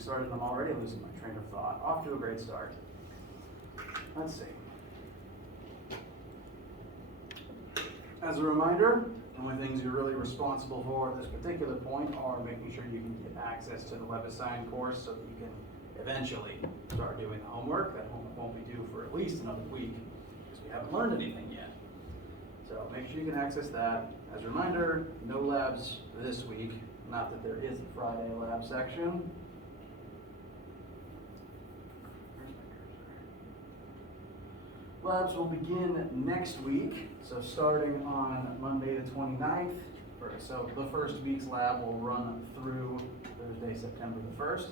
started. I'm already losing my train of thought. Off to a great start. Let's see. As a reminder, the only things you're really responsible for at this particular point are making sure you can get access to the web-assigned course so that you can eventually start doing the homework. That homework won't be due for at least another week because we haven't learned anything yet. So make sure you can access that. As a reminder, no labs this week. Not that there is a Friday lab section. Labs will begin next week, so starting on Monday the 29th. So the first week's lab will run through Thursday, September the 1st.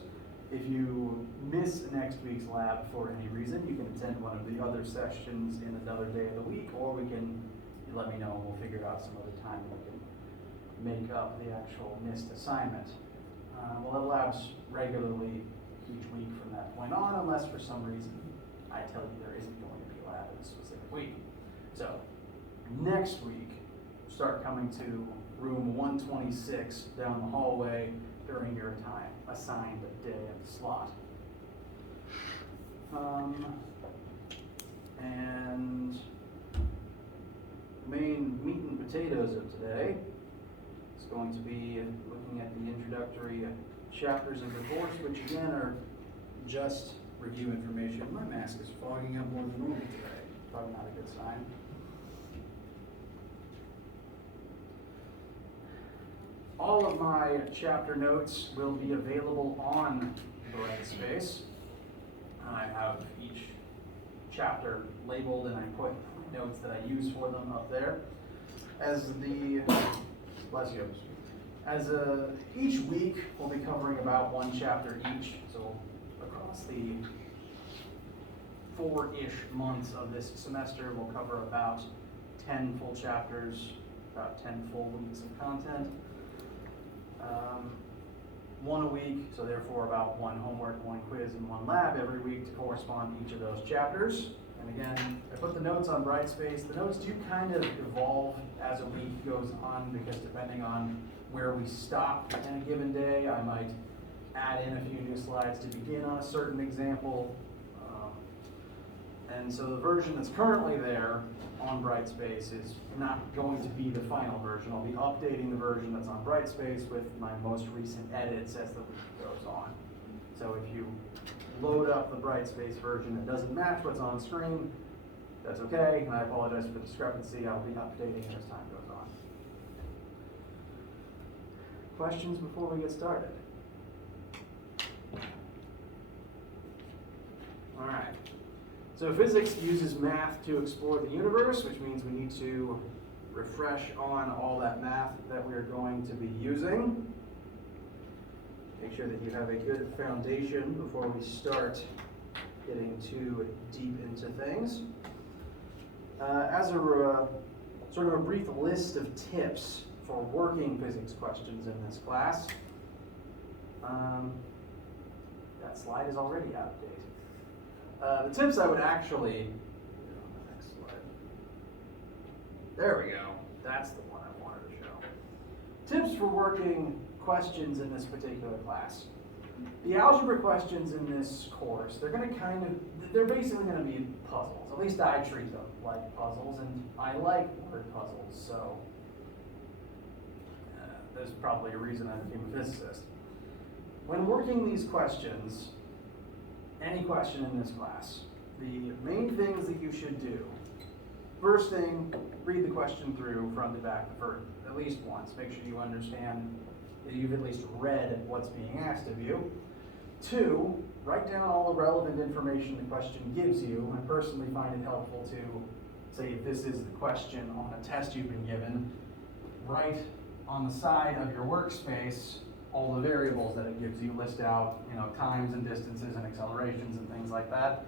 If you miss next week's lab for any reason, you can attend one of the other sessions in another day of the week, or you let me know and we'll figure out some other time we can make up the actual missed assignment. We'll have labs regularly each week from that point on, unless for some reason I tell you there isn't going to be a lab in a specific week. So next week, start coming to room 126 down the hallway during your time assigned day of the slot. And the main meat and potatoes of today is going to be looking at the introductory chapters of the course, which again are just review information. My mask is fogging up more than normal today. Probably not a good sign. All of my chapter notes will be available on Brightspace. I have each chapter labeled and I put notes that I use for them up there. Each week we'll be covering about one chapter each, so across the 4-ish months of this semester we'll cover about 10 full chapters, about 10 full weeks of content. One a week, so therefore about one homework, one quiz, and one lab every week to correspond to each of those chapters. And again, I put the notes on Brightspace. The notes do kind of evolve as a week goes on because depending on where we stop in a given day, I might add in a few new slides to begin on a certain example. And so the version that's currently there on Brightspace is not going to be the final version. I'll be updating the version that's on Brightspace with my most recent edits as the week goes on. So if you load up the Brightspace version that doesn't match what's on screen, that's okay, and I apologize for the discrepancy. I'll be updating it as time goes on. Questions before we get started? All right. So physics uses math to explore the universe, which means we need to refresh on all that math that we're going to be using. Make sure that you have a good foundation before we start getting too deep into things. As a sort of a brief list of tips for working physics questions in this class, that slide is already out of date. The tips I would actually, next slide. There we go. That's the one I wanted to show. Tips for working questions in this particular class. The algebra questions in this course, they're basically going to be puzzles. At least I treat them like puzzles, and I like word puzzles, so there's probably a reason I became a physicist. When working these questions, any question in this class, the main things that you should do, first thing, read the question through front to back for at least once. Make sure you understand that you've at least read what's being asked of you. 2, write down all the relevant information the question gives you. I personally find it helpful to say if this is the question on a test you've been given, write on the side of your workspace all the variables that it gives you, list out, times and distances and accelerations and things like that.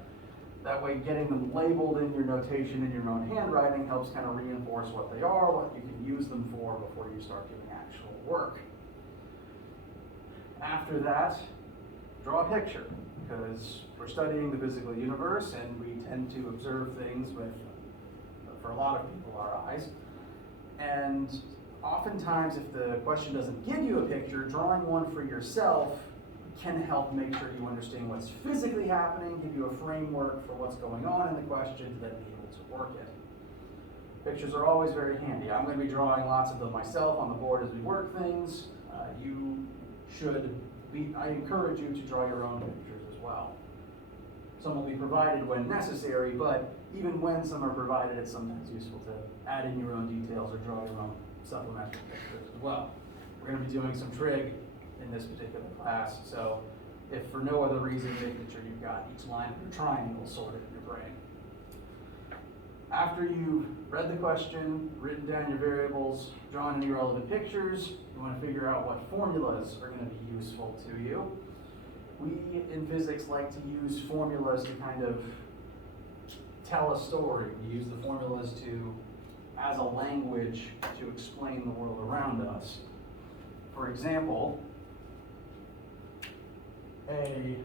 That way getting them labeled in your notation in your own handwriting helps kind of reinforce what they are, what you can use them for before you start doing actual work. After that, draw a picture, because we're studying the physical universe and we tend to observe things with, for a lot of people, our eyes. And oftentimes, if the question doesn't give you a picture, drawing one for yourself can help make sure you understand what's physically happening, give you a framework for what's going on in the question to then be able to work it. Pictures are always very handy. I'm going to be drawing lots of them myself on the board as we work things. I encourage you to draw your own pictures as well. Some will be provided when necessary, but even when some are provided, it's sometimes useful to add in your own details or draw your own supplemental pictures as well. We're going to be doing some trig in this particular class, so if for no other reason, making sure you've got each line of your triangle sorted in your brain. After you've read the question, written down your variables, drawn any relevant pictures, you want to figure out what formulas are going to be useful to you. We in physics like to use formulas to kind of tell a story. We use the formulas as a language to explain the world around us. For example, a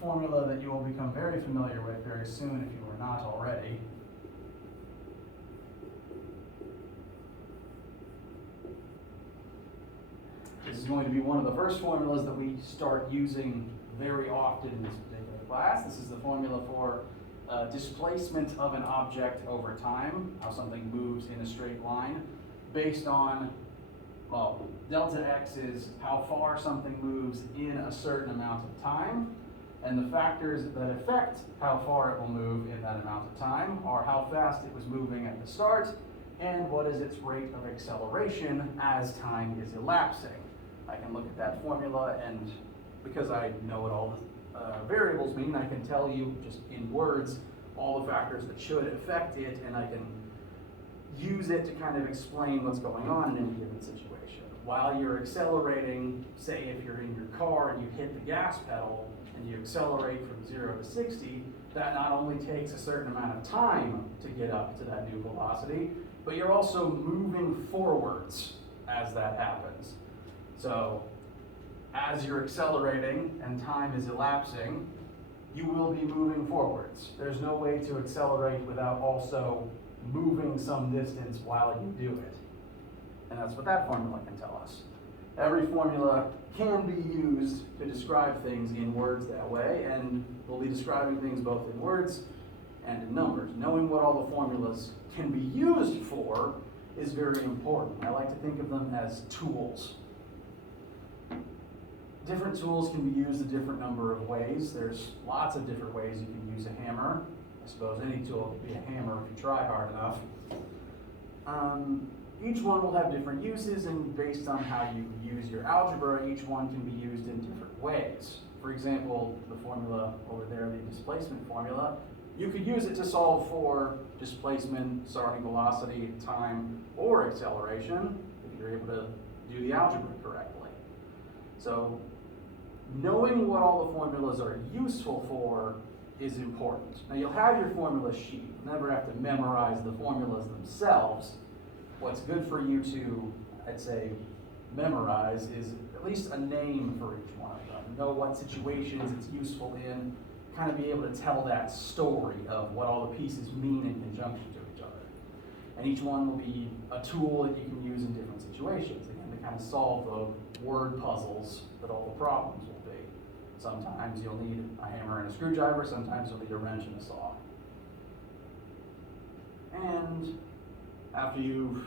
formula that you will become very familiar with very soon if you are not already. This is going to be one of the first formulas that we start using very often in this particular class. This is the formula for displacement of an object over time, how something moves in a straight line, based on, well, delta x is how far something moves in a certain amount of time, and the factors that affect how far it will move in that amount of time are how fast it was moving at the start, and what is its rate of acceleration as time is elapsing. I can look at that formula, and because I know what all the variables mean, I can tell you just in words all the factors that should affect it, and I can use it to kind of explain what's going on in any given situation. While you're accelerating, say if you're in your car and you hit the gas pedal and you accelerate from 0 to 60, that not only takes a certain amount of time to get up to that new velocity, but you're also moving forwards as that happens. So as you're accelerating and time is elapsing, you will be moving forwards. There's no way to accelerate without also moving some distance while you do it. And that's what that formula can tell us. Every formula can be used to describe things in words that way, and we'll be describing things both in words and in numbers. Knowing what all the formulas can be used for is very important. I like to think of them as tools. Different tools can be used a different number of ways. There's lots of different ways you can use a hammer. I suppose any tool can be a hammer if you try hard enough. Each one will have different uses, and based on how you use your algebra, each one can be used in different ways. For example, the formula over there, the displacement formula, you could use it to solve for displacement, starting velocity, time, or acceleration, if you're able to do the algebra correctly. So knowing what all the formulas are useful for is important. Now you'll have your formula sheet. You'll never have to memorize the formulas themselves. What's good for you to, I'd say, memorize is at least a name for each one of them. Know what situations it's useful in, kind of be able to tell that story of what all the pieces mean in conjunction to each other. And each one will be a tool that you can use in different situations, again, to kind of solve the word puzzles that all the problems will be. Sometimes you'll need a hammer and a screwdriver, sometimes you'll need a wrench and a saw. And after you've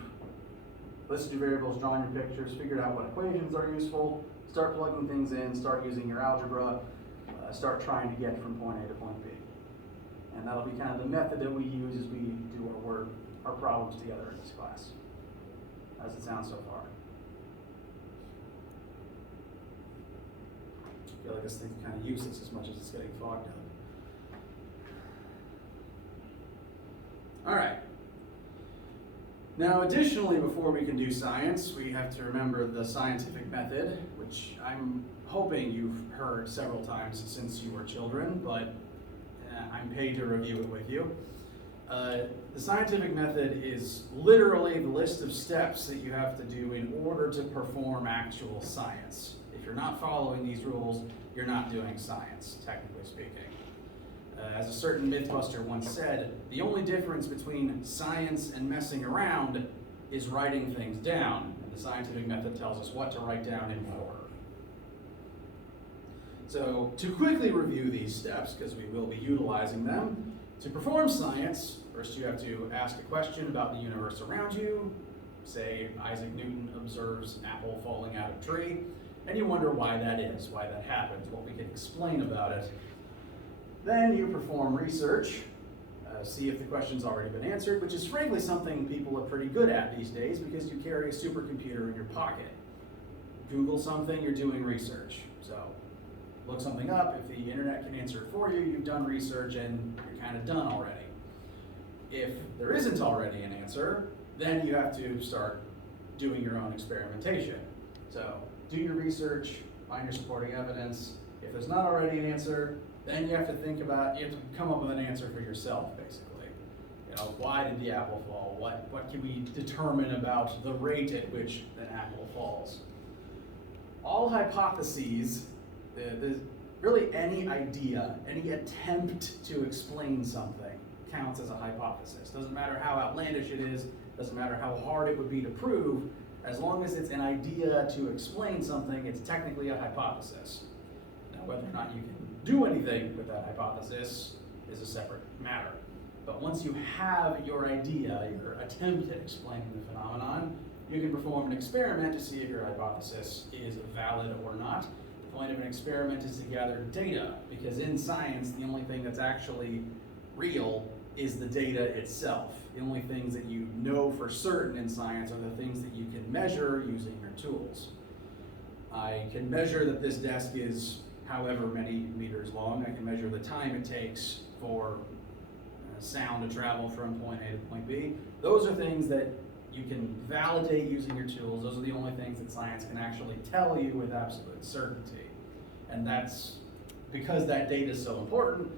listed your variables, drawn your pictures, figured out what equations are useful, start plugging things in, start using your algebra, start trying to get from point A to point B. And that'll be kind of the method that we use as we do our problems together in this class. How does it sound so far? I feel like this thing's kind of useless as much as it's getting fogged up. All right. Now, additionally, before we can do science, we have to remember the scientific method, which I'm hoping you've heard several times since you were children, but I'm paid to review it with you. The scientific method is literally the list of steps that you have to do in order to perform actual science. If you're not following these rules, you're not doing science, technically speaking. As a certain Mythbuster once said, the only difference between science and messing around is writing things down, and the scientific method tells us what to write down in what order. So to quickly review these steps, because we will be utilizing them, to perform science, first you have to ask a question about the universe around you. Say Isaac Newton observes an apple falling out of a tree, and you wonder why that is, why that happens, what we can explain about it. Then you perform research, see if the question's already been answered, which is frankly something people are pretty good at these days because you carry a supercomputer in your pocket. Google something, you're doing research. So look something up, if the internet can answer it for you, you've done research and you're kind of done already. If there isn't already an answer, then you have to start doing your own experimentation. So do your research, find your supporting evidence. If there's not already an answer, then you have to you have to come up with an answer for yourself, basically. You know, why did the apple fall? What can we determine about the rate at which an apple falls? All hypotheses, really any idea, any attempt to explain something counts as a hypothesis. Doesn't matter how outlandish it is, doesn't matter how hard it would be to prove, as long as it's an idea to explain something, it's technically a hypothesis. Now, whether or not you can do anything with that hypothesis is a separate matter. But once you have your idea, your attempt at explaining the phenomenon, you can perform an experiment to see if your hypothesis is valid or not. The point of an experiment is to gather data, because in science, the only thing that's actually real is the data itself. The only things that you know for certain in science are the things that you can measure using your tools. I can measure that this desk is however many meters long. I can measure the time it takes for sound to travel from point A to point B. Those are things that you can validate using your tools. Those are the only things that science can actually tell you with absolute certainty. And that's because that data is so important.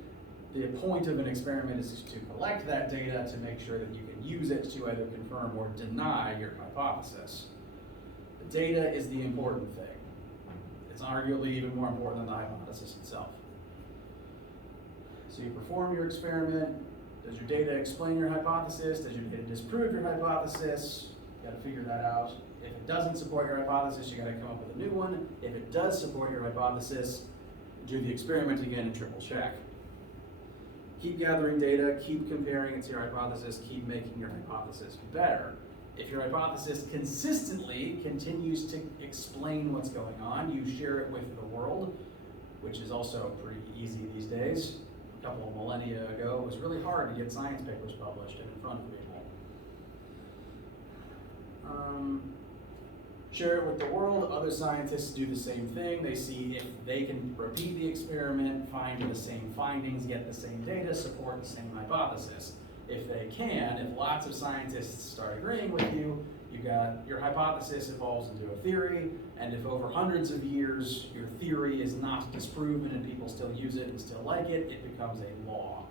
The point of an experiment is to collect that data to make sure that you can use it to either confirm or deny your hypothesis. The data is the important thing. It's arguably even more important than the hypothesis itself. So you perform your experiment. Does your data explain your hypothesis? Does your data disprove your hypothesis? You gotta figure that out. If it doesn't support your hypothesis, you gotta come up with a new one. If it does support your hypothesis, do the experiment again and triple check. Keep gathering data, keep comparing it to your hypothesis, keep making your hypothesis better. If your hypothesis consistently continues to explain what's going on, you share it with the world, which is also pretty easy these days. A couple of millennia ago, it was really hard to get science papers published and in front of people. Share it with the world. Other scientists do the same thing. They see if they can repeat the experiment, find the same findings, get the same data, support the same hypothesis. If they can, if lots of scientists start agreeing with you, your hypothesis evolves into a theory, and if over hundreds of years your theory is not disproven and people still use it and still like it, it becomes a law.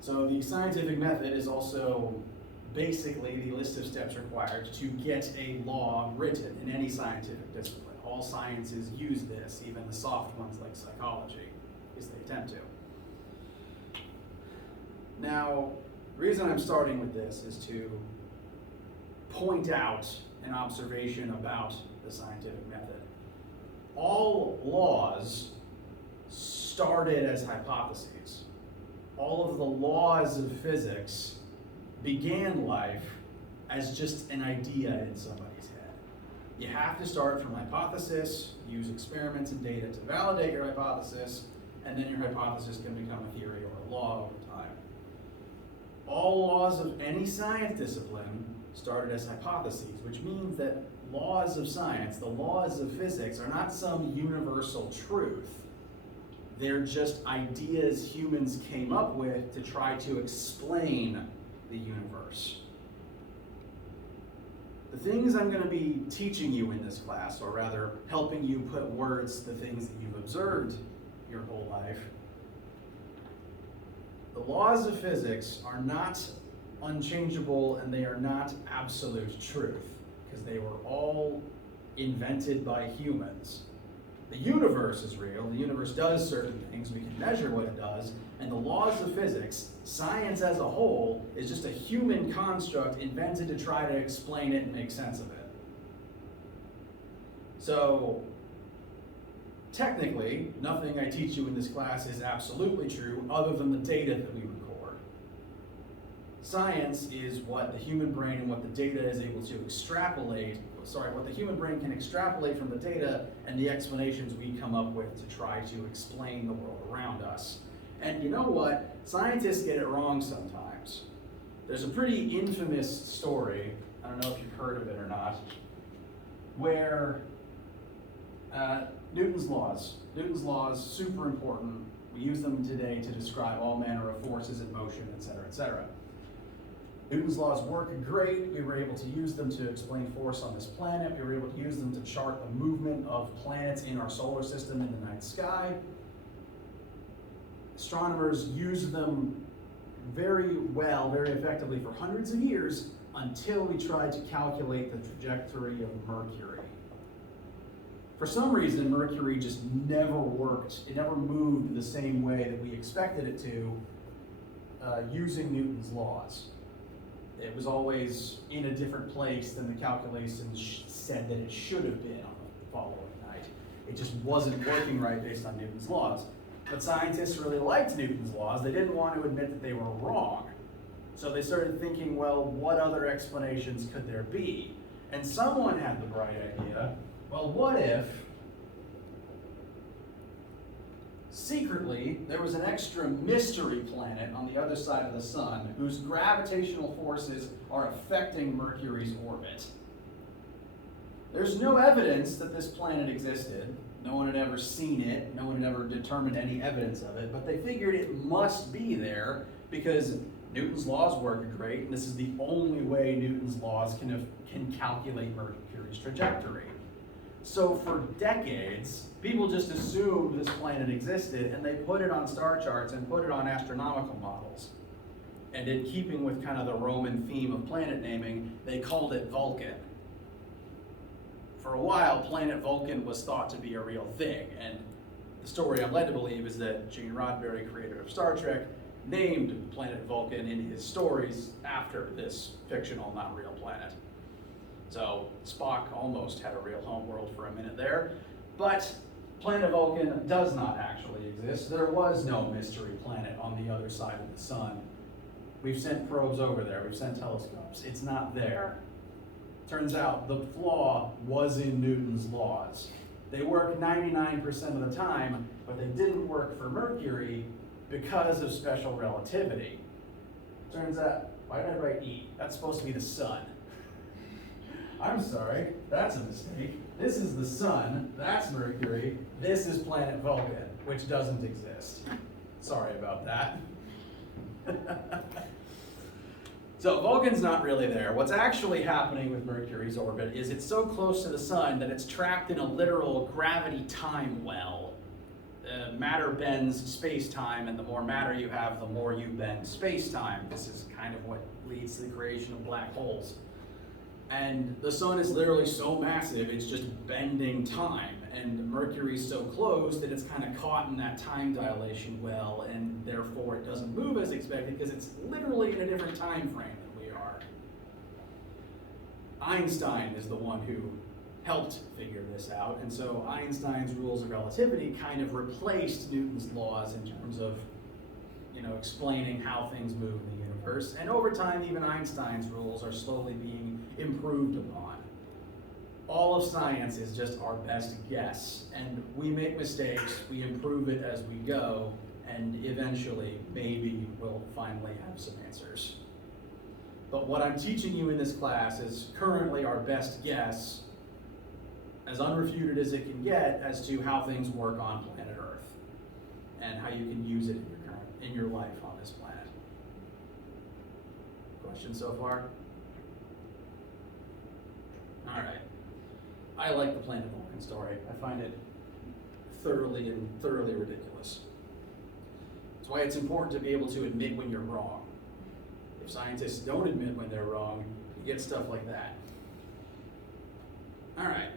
So the scientific method is also basically the list of steps required to get a law written in any scientific discipline. All sciences use this, even the soft ones like psychology, at least they attempt to. Now, the reason I'm starting with this is to point out an observation about the scientific method. All laws started as hypotheses. All of the laws of physics began life as just an idea in somebody's head. You have to start from hypothesis, use experiments and data to validate your hypothesis, and then your hypothesis can become a theory or a law over time. All laws of any science discipline started as hypotheses, which means that laws of science, the laws of physics, are not some universal truth. They're just ideas humans came up with to try to explain the universe. The things I'm going to be teaching you in this class, or rather helping you put words to things that you've observed your whole life, the laws of physics are not unchangeable and they are not absolute truth, because they were all invented by humans. The universe is real, the universe does certain things, we can measure what it does, and the laws of physics, science as a whole, is just a human construct invented to try to explain it and make sense of it. So, technically, nothing I teach you in this class is absolutely true other than the data that we record. Science is what the human brain and what the data is able to extrapolate, what the human brain can extrapolate from the data and the explanations we come up with to try to explain the world around us. And you know what? Scientists get it wrong sometimes. There's a pretty infamous story, I don't know if you've heard of it or not, where Newton's laws, super important. We use them today to describe all manner of forces in motion, et cetera, et cetera. Newton's laws work great. We were able to use them to explain force on this planet. We were able to use them to chart the movement of planets in our solar system in the night sky. Astronomers used them very well, very effectively for hundreds of years until we tried to calculate the trajectory of Mercury. For some reason, Mercury just never worked. It never moved the same way that we expected it to using Newton's laws. It was always in a different place than the calculations said that it should have been on the following night. It just wasn't working right based on Newton's laws. But scientists really liked Newton's laws. They didn't want to admit that they were wrong. So they started thinking, well, what other explanations could there be? And someone had the bright idea, well, what if secretly there was an extra mystery planet on the other side of the sun whose gravitational forces are affecting Mercury's orbit? There's no evidence that this planet existed. No one had ever seen it. No one had ever determined any evidence of it. But they figured it must be there because Newton's laws work great, and this is the only way Newton's laws can calculate Mercury's trajectory. So for decades, people just assumed this planet existed, and they put it on star charts and put it on astronomical models. And in keeping with kind of the Roman theme of planet naming, they called it Vulcan. For a while, planet Vulcan was thought to be a real thing, and the story I'm led to believe is that Gene Roddenberry, creator of Star Trek, named planet Vulcan in his stories after this fictional, not real planet. So Spock almost had a real homeworld for a minute there, but planet Vulcan does not actually exist. There was no mystery planet on the other side of the sun. We've sent probes over there, we've sent telescopes. It's not there. Turns out the flaw was in Newton's laws. They work 99% of the time, but they didn't work for Mercury because of special relativity. Turns out, why did I write E? That's supposed to be the sun. I'm sorry, that's a mistake. This is the sun, that's Mercury, this is planet Vulcan, which doesn't exist. Sorry about that. So Vulcan's not really there. What's actually happening with Mercury's orbit is it's so close to the sun that it's trapped in a literal gravity time well. Matter bends space-time, and the more matter you have, the more you bend space-time. This is kind of what leads to the creation of black holes. And the sun is literally so massive, it's just bending time. And Mercury's so close that it's kind of caught in that time dilation well, and therefore it doesn't move as expected because it's literally in a different time frame than we are. Einstein is the one who helped figure this out, and so Einstein's rules of relativity kind of replaced Newton's laws in terms of, explaining how things move in the universe. And over time, even Einstein's rules are slowly being improved upon. All of science is just our best guess, and we make mistakes, we improve it as we go, and eventually, maybe we'll finally have some answers. But what I'm teaching you in this class is currently our best guess, as unrefuted as it can get, as to how things work on planet Earth, and how you can use it in your life on this planet. Questions so far? All right. I like the planet Vulcan story. I find it thoroughly ridiculous. That's why it's important to be able to admit when you're wrong. If scientists don't admit when they're wrong, you get stuff like that. All right.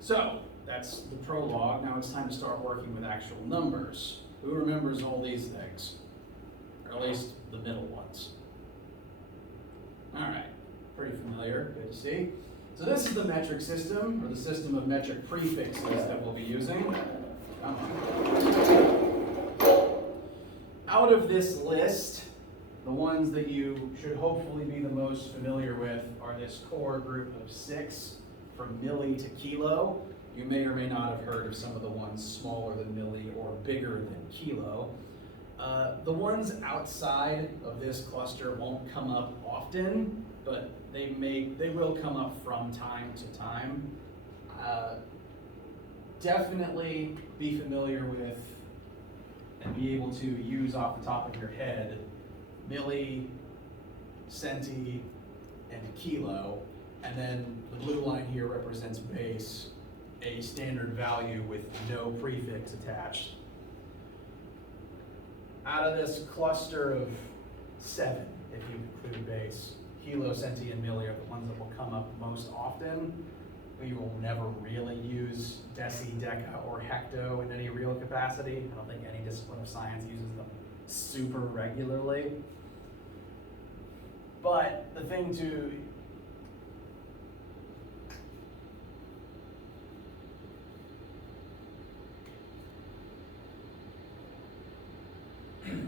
So, that's the prologue. Now it's time to start working with actual numbers. Who remembers all these things? Or at least the middle ones. All right. Pretty familiar. Good to see. So this is the metric system, or the system of metric prefixes that we'll be using. Come on. Out of this list, the ones that you should hopefully be the most familiar with are this core group of 6, from milli to kilo. You may or may not have heard of some of the ones smaller than milli or bigger than kilo. The ones outside of this cluster won't come up often, but they will come up from time to time. Definitely be familiar with and be able to use off the top of your head milli, centi, and kilo, and then the blue line here represents base, a standard value with no prefix attached. Out of this cluster of 7, if you include base, kilo, centi, and milli are the ones that will come up most often. We will never really use deci, deca, or hecto in any real capacity. I don't think any discipline of science uses them super regularly. But the thing to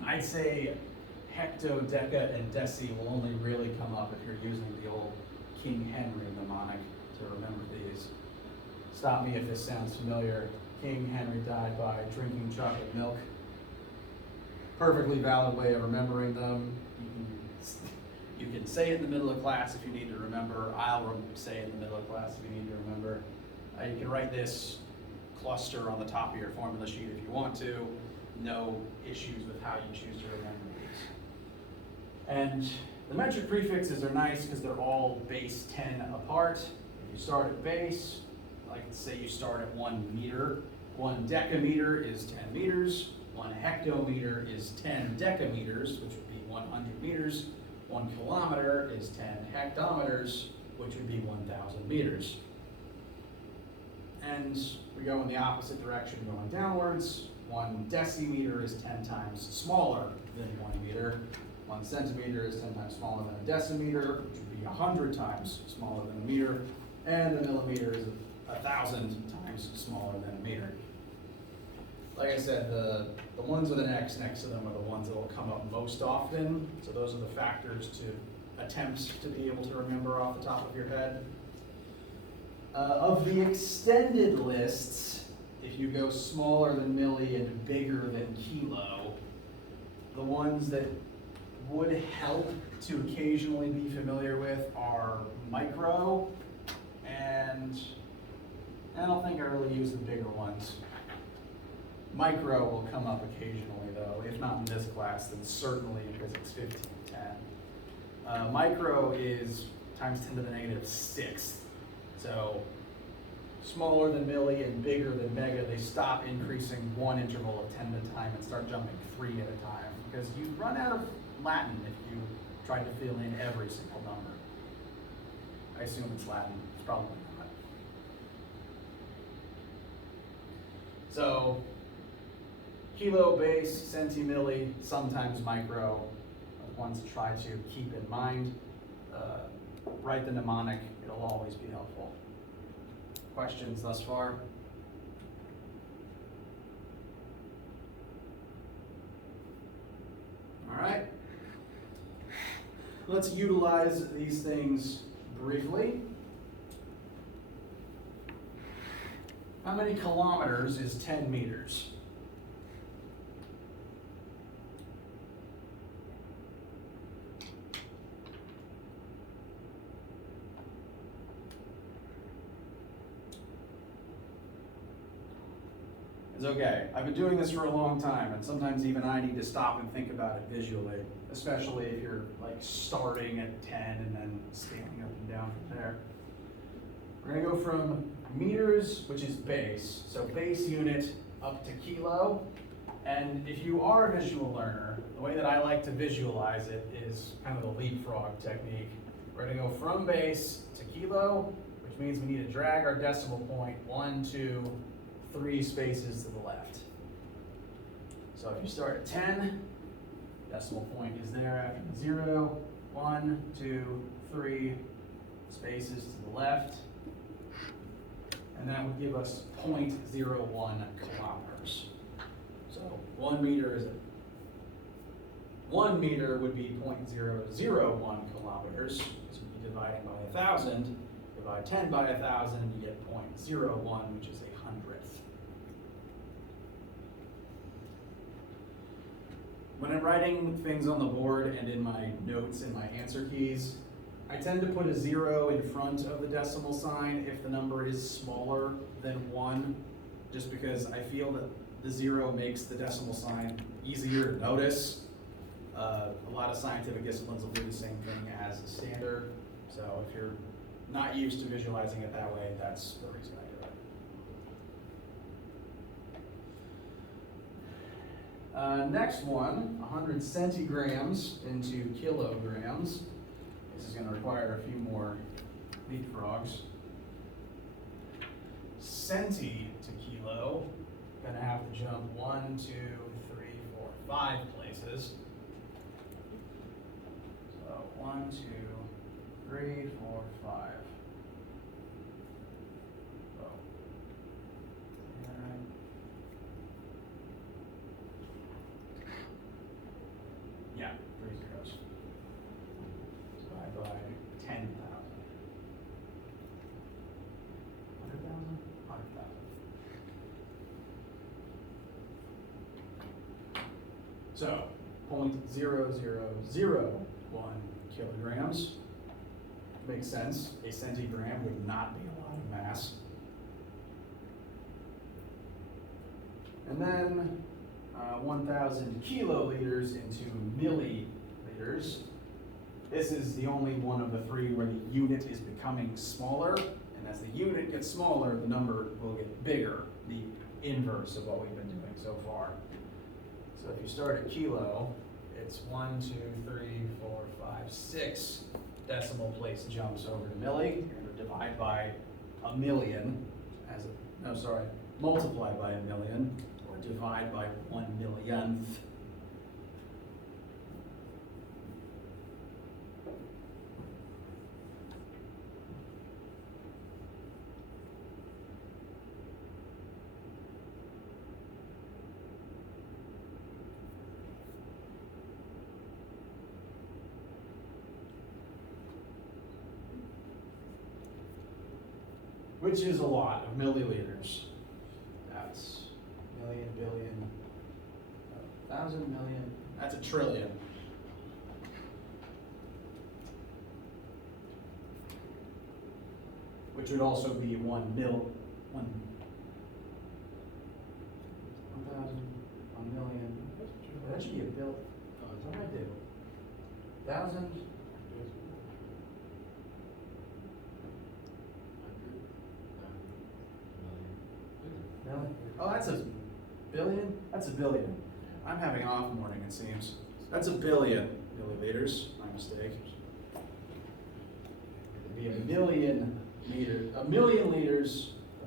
I'd say hecto, deca, and deci will only really come up if you're using the old King Henry mnemonic to remember these. Stop me if this sounds familiar. King Henry died by drinking chocolate milk. Perfectly valid way of remembering them. You can say it in the middle of class if you need to remember. I'll say it in the middle of class if you need to remember. You can write this cluster on the top of your formula sheet if you want to. No issues with how you choose to remember these. And the metric prefixes are nice because they're all base 10 apart. If you start at base, like say you start at 1 meter, 1 decameter is 10 meters, 1 hectometer is 10 decameters, which would be 100 meters, 1 kilometer is 10 hectometers, which would be 1,000 meters. And we go in the opposite direction going downwards. 1 decimeter is 10 times smaller than 1 meter. 1 centimeter is 10 times smaller than a decimeter, which would be 100 times smaller than a meter. And a millimeter is 1,000 times smaller than a meter. Like I said, the ones with an X next to them are the ones that will come up most often. So those are the factors to attempt to be able to remember off the top of your head. Of the extended lists, if you go smaller than milli and bigger than kilo, the ones that would help to occasionally be familiar with are micro, and I don't think I really use the bigger ones. Micro will come up occasionally though, if not in this class, then certainly in physics 1510. Micro is times 10 to the negative 6th. So smaller than milli and bigger than mega, they stop increasing one interval of 10 at a time and start jumping 3 at a time, because you run out of Latin if you try to fill in every single number. I assume it's Latin, it's probably not. So kilo, base, centi, milli, sometimes micro are the ones to try to keep in mind. Write the mnemonic, it'll always be helpful. Questions thus far? All right. Let's utilize these things briefly. How many kilometers is 10 meters? It's okay. I've been doing this for a long time, and sometimes even I need to stop and think about it visually, especially if you're like starting at 10 and then scaling up and down from there. We're gonna go from meters, which is base, so base unit up to kilo. And if you are a visual learner, the way that I like to visualize it is kind of the leapfrog technique. We're gonna go from base to kilo, which means we need to drag our decimal point 1, 2, 3 spaces to the left. So if you start at 10, decimal point is there after the 0, 1, 2, 3, spaces to the left, and that would give us 0.01 kilometers. So 1 meter is 1 meter would be 0.001 kilometers. So you divide by 1,000, divide 10 by 1,000, you get 0.01, which is a hundredth. When I'm writing things on the board and in my notes and my answer keys, I tend to put a 0 in front of the decimal sign if the number is smaller than 1, just because I feel that the 0 makes the decimal sign easier to notice. A lot of scientific disciplines will do the same thing as a standard, so if you're not used to visualizing it that way, that's the reason I do it. Next one, 100 centigrams into kilograms. This is going to require a few more leapfrogs. Centi to kilo, going to have to jump 1, 2, 3, 4, 5 places. So 1, 2, 3, 4, 5. Oh. And yeah, 3 zeros. Divide by 10,000. 100,000? 100,000. So 0.0001 kilograms. Makes sense. A centigram would not be a lot of mass. And then 1,000 kiloliters into milliliters. This is the only one of the three where the unit is becoming smaller, and as the unit gets smaller, the number will get bigger, the inverse of what we've been doing so far. So if you start at kilo, it's 1, 2, 3, 4, 5, 6 decimal place jumps over to milli. You're going to divide by a million, multiply by a million, or divide by 1 millionth. Which is a lot of milliliters. That's million, billion, 1,000 million, that's a trillion. Which would also be 1,000, 1 million, that should be a bill. What did I do? 1,000? Oh, that's a billion? That's a billion. I'm having an off morning, it seems. That's a billion milliliters. My mistake. It'd be a million liters, a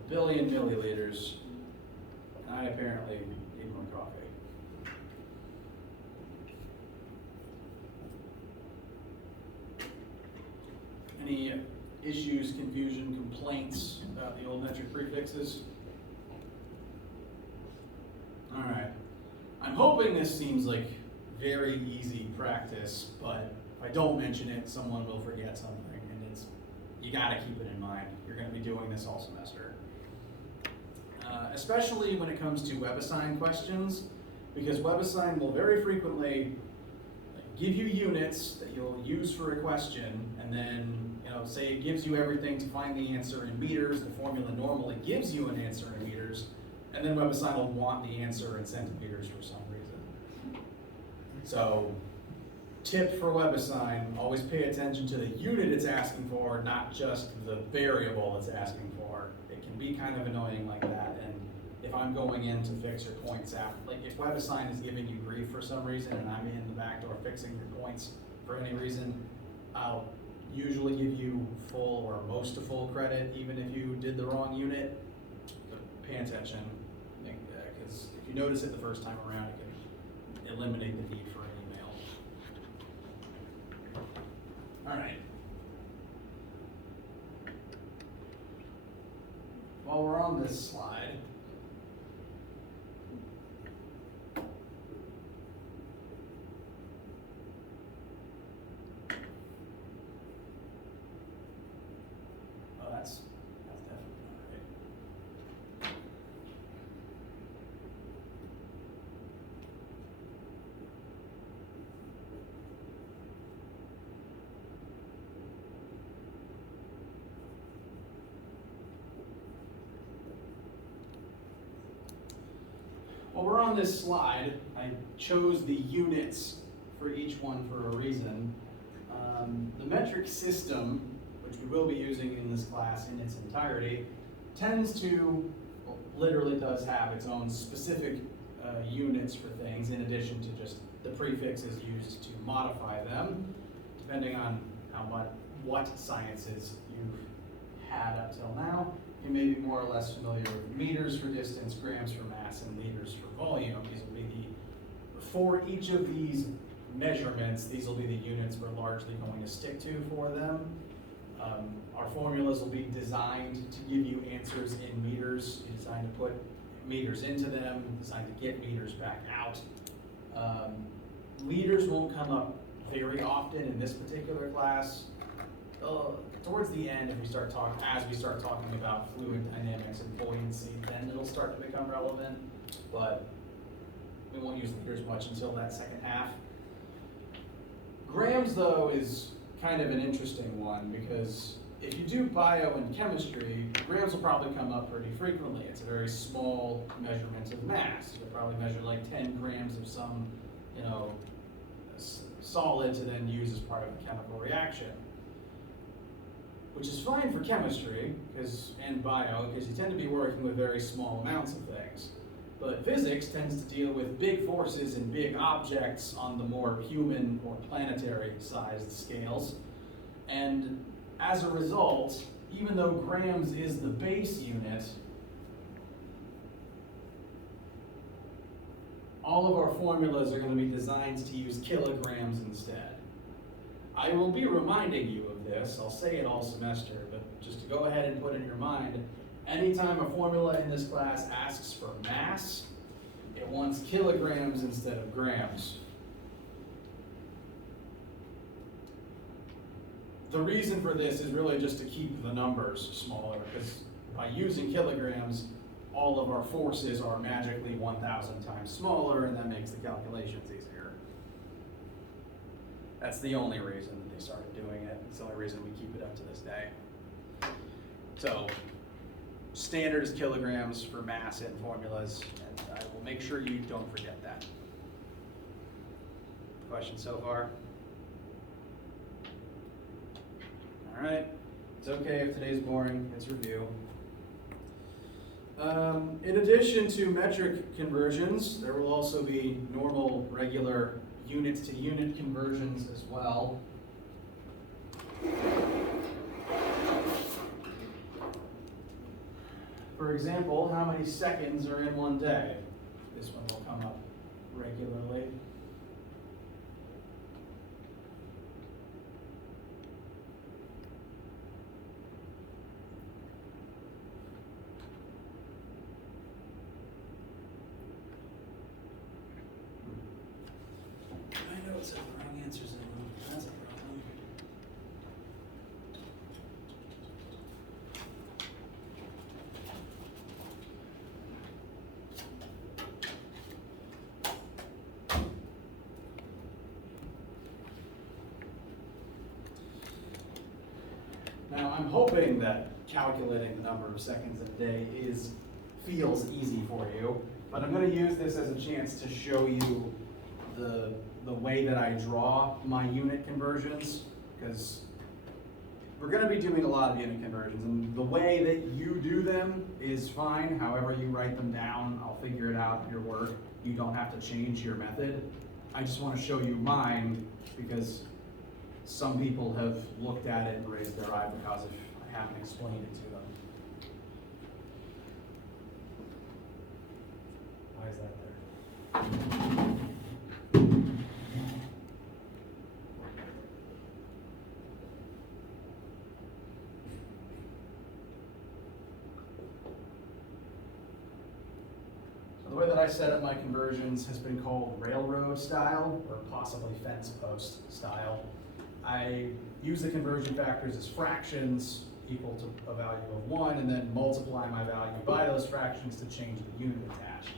billion milliliters. And I apparently need more coffee. Any issues, confusion, complaints about the old metric prefixes? All right. I'm hoping this seems like very easy practice, but if I don't mention it, someone will forget something, and you gotta keep it in mind. You're gonna be doing this all semester. Especially when it comes to WebAssign questions, because WebAssign will very frequently give you units that you'll use for a question, and then say it gives you everything to find the answer in meters. The formula normally gives you an answer in meters, and then WebAssign will want the answer in centimeters for some reason. So, tip for WebAssign, always pay attention to the unit it's asking for, not just the variable it's asking for. It can be kind of annoying like that, and if I'm going in to fix your points out, like if WebAssign is giving you grief for some reason and I'm in the back door fixing your points for any reason, I'll usually give you full or most of full credit, even if you did the wrong unit. But pay attention, because if you notice it the first time around, it can eliminate the need for an email. All right. while we're on this slide, oh, that's definitely not right. While we're on this slide, I chose the units for each one for a reason. The metric system, which we will be using in this class in its entirety, tends to, well, literally does have its own specific units for things in addition to just the prefixes used to modify them, depending on what sciences you've had up till now. You may be more or less familiar with meters for distance, grams for mass, and liters for volume. These will be for each of these measurements, these will be the units we're largely going to stick to for them. Our formulas will be designed to give you answers in meters, designed to put meters into them, designed to get meters back out. Liters won't come up very often in this particular class. Towards the end, as we start talking about fluid dynamics and buoyancy, then it'll start to become relevant, but we won't use liters much until that second half. Grams, though, is kind of an interesting one because if you do bio and chemistry, grams will probably come up pretty frequently. It's a very small measurement of mass. You'll probably measure like 10 grams of some, solid to then use as part of a chemical reaction, which is fine for chemistry and bio because you tend to be working with very small amounts of things. But physics tends to deal with big forces and big objects on the more human or planetary sized scales. And as a result, even though grams is the base unit, all of our formulas are going to be designed to use kilograms instead. I will be reminding you of this, I'll say it all semester, but just to go ahead and put in your mind, anytime a formula in this class asks for mass, it wants kilograms instead of grams. The reason for this is really just to keep the numbers smaller, because by using kilograms, all of our forces are magically 1,000 times smaller, and that makes the calculations easier. That's the only reason that they started doing it. It's the only reason we keep it up to this day. So, standard is kilograms for mass and formulas, and I will make sure you don't forget that. Questions so far? All right, it's okay if today's boring, it's review. In addition to metric conversions, there will also be normal, regular unit-to-unit conversions as well. For example, how many seconds are in one day? This one will come up regularly. My notes have the wrong answers in them. That's a problem. Now, I'm hoping that calculating the number of seconds in a day feels easy for you, but I'm going to use this as a chance to show you the way that I draw my unit conversions, because we're going to be doing a lot of unit conversions, and the way that you do them is fine. However you write them down, I'll figure it out in your work. You don't have to change your method. I just want to show you mine because some people have looked at it and raised their eyebrows if I haven't explained it to them. Why is that there? I set up my conversions has been called railroad style, or possibly fence post style. I use the conversion factors as fractions equal to a value of 1, and then multiply my value by those fractions to change the unit attached.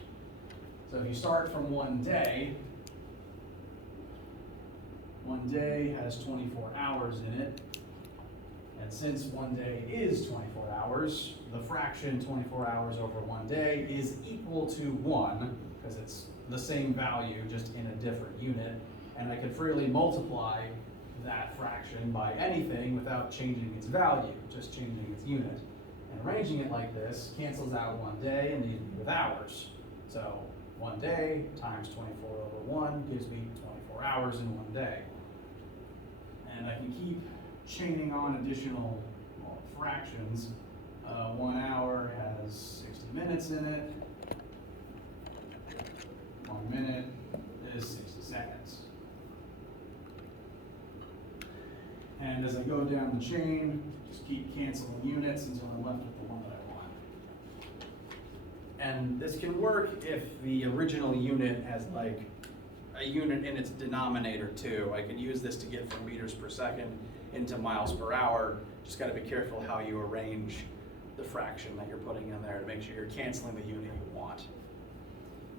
So if you start from 1 day, 1 day has 24 hours in it. And since 1 day is 24 hours, the fraction 24 hours over 1 day is equal to 1, because it's the same value, just in a different unit. And I could freely multiply that fraction by anything without changing its value, just changing its unit. And arranging it like this cancels out 1 day and leaves me with hours. So 1 day times 24 over 1 gives me 24 hours in 1 day. And I can keep chaining on additional fractions. 1 hour has 60 minutes in it. 1 minute is 60 seconds. And as I go down the chain, just keep canceling units until I'm left with the one that I want. And this can work if the original unit has like a unit in its denominator too. I can use this to get from meters per second into miles per hour. Just got to be careful how you arrange the fraction that you're putting in there to make sure you're canceling the unit you want.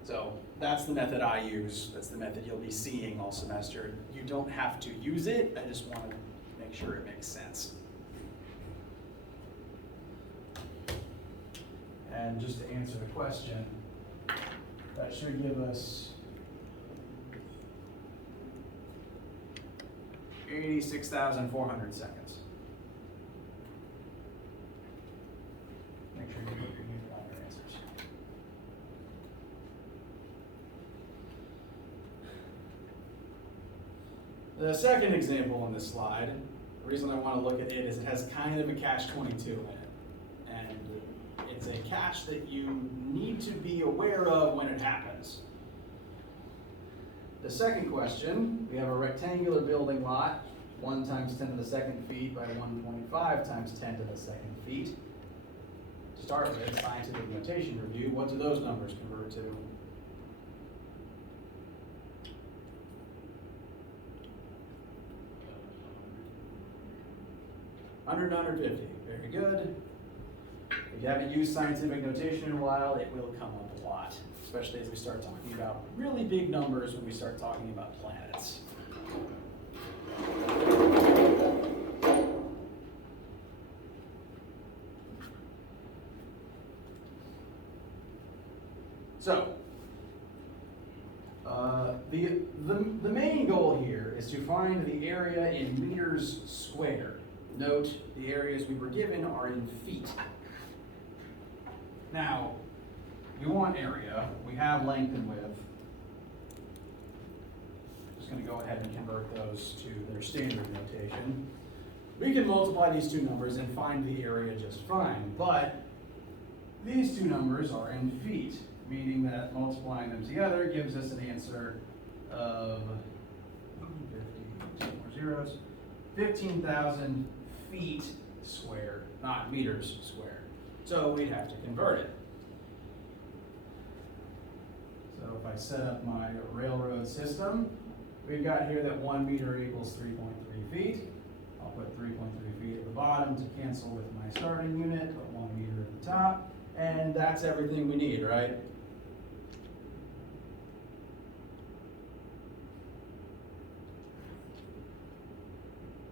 So that's the method I use. That's the method you'll be seeing all semester. You don't have to use it. I just want to make sure it makes sense. And just to answer the question, that should give us 86,400 seconds. Make sure you put your unit on your answers. The second example on this slide, the reason I want to look at it is it has kind of a catch-22 in it. And it's a catch that you need to be aware of when it happens. The second question, we have a rectangular building lot, 1 times 10 to the second feet by 1.5 times 10 to the second feet. To start with, scientific notation review, what do those numbers convert to? 100 to 150, very good. If you haven't used scientific notation in a while, it will come up a lot, especially as we start talking about really big numbers when we start talking about planets. So, the main goal here is to find the area in meters squared. Note, the areas we were given are in feet. Now, we want area, we have length and width. Just going to go ahead and convert those to their standard notation. We can multiply these two numbers and find the area just fine, but these two numbers are in feet, meaning that multiplying them together gives us an answer of 15,000 feet squared, not meters squared. So we'd have to convert it. So if I set up my railroad system, we've got here that 1 meter equals 3.3 feet. I'll put 3.3 feet at the bottom to cancel with my starting unit, put 1 meter at the top, and that's everything we need, right?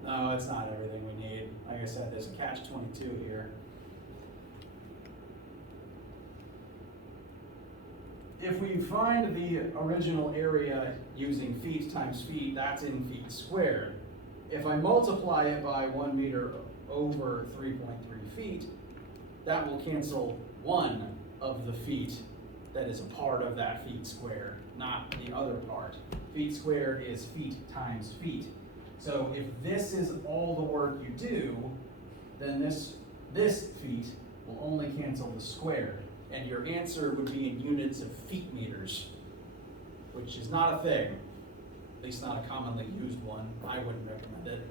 No, it's not everything we need. Like I said, there's a catch-22 here. If we find the original area using feet times feet, that's in feet squared. If I multiply it by 1 meter over 3.3 feet, that will cancel one of the feet that is a part of that feet squared, not the other part. Feet squared is feet times feet. So if this is all the work you do, then this feet will only cancel the square. And your answer would be in units of feet meters, which is not a thing, at least not a commonly used one. I wouldn't recommend it.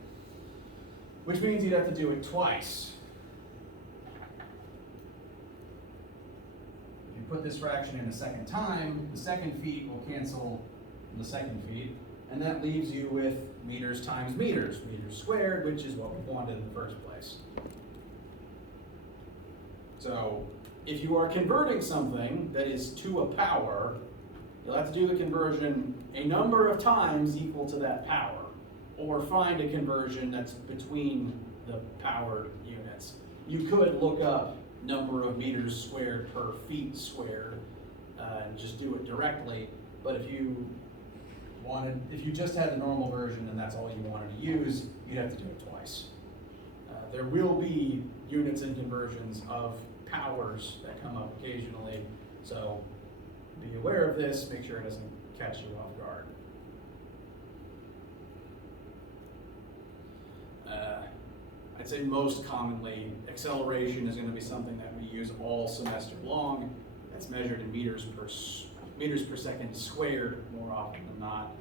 Which means you'd have to do it twice. If you put this fraction in a second time, the second feet will cancel the second feet, and that leaves you with meters times meters squared, which is what we wanted in the first place. So if you are converting something that is to a power, you'll have to do the conversion a number of times equal to that power, or find a conversion that's between the power units. You could look up number of meters squared per feet squared and just do it directly, but if you just had the normal version and that's all you wanted to use, you'd have to do it twice. There will be units and conversions of powers that come up occasionally, so be aware of this, make sure it doesn't catch you off guard. I'd say most commonly, acceleration is going to be something that we use all semester long. That's measured in meters per second squared more often than not.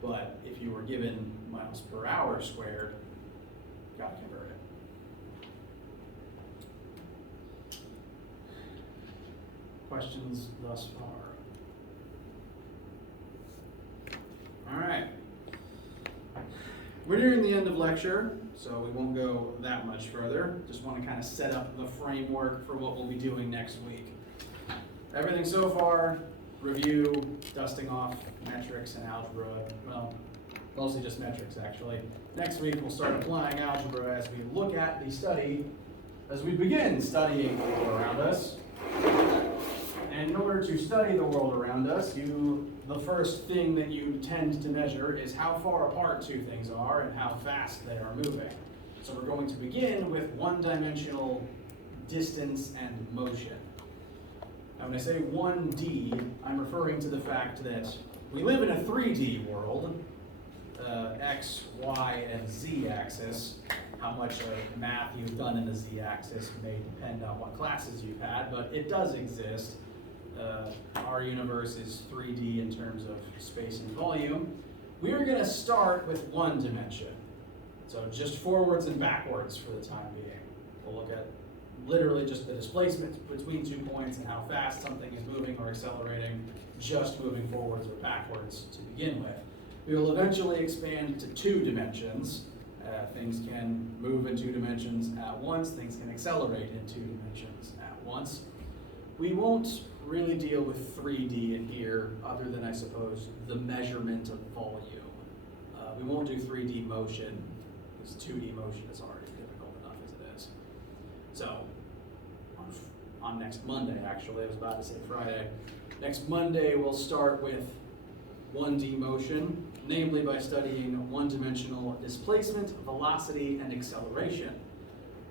But if you were given miles per hour squared, got to convert it. Questions thus far? All right. We're nearing the end of lecture, so we won't go that much further. Just want to kind of set up the framework for what we'll be doing next week. Everything so far, review, dusting off metrics and algebra, well, mostly just metrics actually. Next week we'll start applying algebra as we look at the study, as we begin studying the world around us. And in order to study the world around us, the first thing that you tend to measure is how far apart two things are and how fast they are moving. So we're going to begin with one-dimensional distance and motion. Now when I say 1D, I'm referring to the fact that we live in a 3D world, X, Y, and Z axis. How much math you've done in the Z axis may depend on what classes you've had, but it does exist. Our universe is 3D in terms of space and volume. We are going to start with one dimension. So just forwards and backwards for the time being. We'll look at literally just the displacement between 2 points and how fast something is moving or accelerating, just moving forwards or backwards to begin with. We will eventually expand to 2 dimensions. Things can move in 2 dimensions at once. Things can accelerate in 2 dimensions at once. We won't really deal with 3D in here, other than, I suppose, the measurement of volume. We won't do 3D motion, because 2D motion is already difficult enough as it is. So, on next Monday, actually, I was about to say Friday. Next Monday, we'll start with 1D motion, namely by studying one-dimensional displacement, velocity, and acceleration.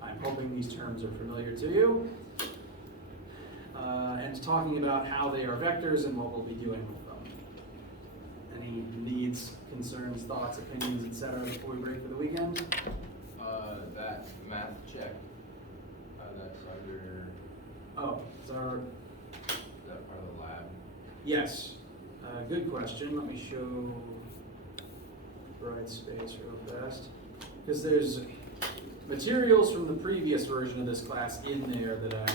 I'm hoping these terms are familiar to you. And talking about how they are vectors and what we'll be doing with them. Any needs, concerns, thoughts, opinions, etc. before we break for the weekend? That math check, that's under, Oh, is is that part of the lab? yes. Good question. Let me show bright space real fast. Because there's materials from the previous version of this class in there that I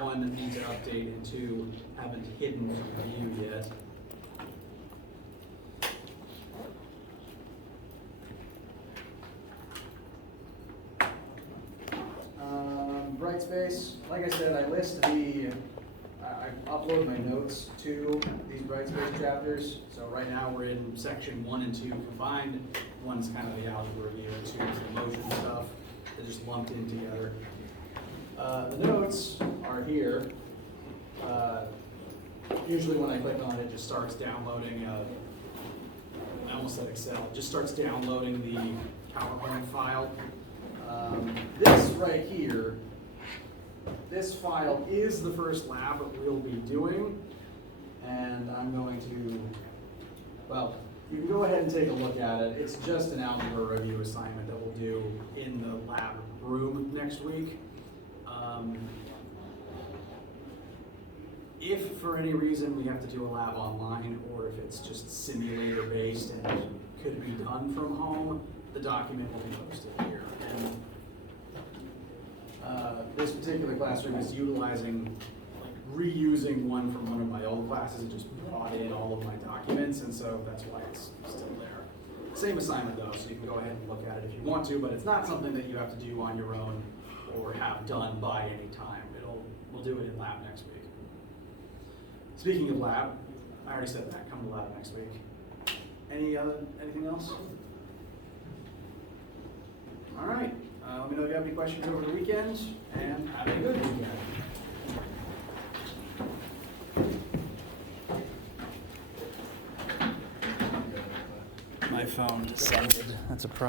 one, need to update, and 2, haven't hidden from view yet. Bright space, like I said, I list I upload my notes to these bright space chapters. So right now we're in section 1 and 2 combined. One's kind of the algebra review, and 2 is the motion stuff. They're just lumped in together. The notes are here. Usually when I click on it, it just starts downloading, I almost said Excel, it just starts downloading the PowerPoint file. This right here, this file is the first lab that we'll be doing, and I'm going to, well, you can go ahead and take a look at it. It's just an algebra review assignment that we'll do in the lab room next week. If for any reason we have to do a lab online, or if it's just simulator based and could be done from home, the document will be posted here. And this particular classroom is utilizing like reusing one from one of my old classes. It just brought in all of my documents, and so that's why it's still there. Same assignment though, so you can go ahead and look at it if you want to, but it's not something that you have to do on your own or have done by any time. We'll do it in lab next week. Speaking of lab, I already said that, come to lab next week. Anything else? All right, let me know if you have any questions over the weekend, and have a good weekend. My phone decided, that's a problem.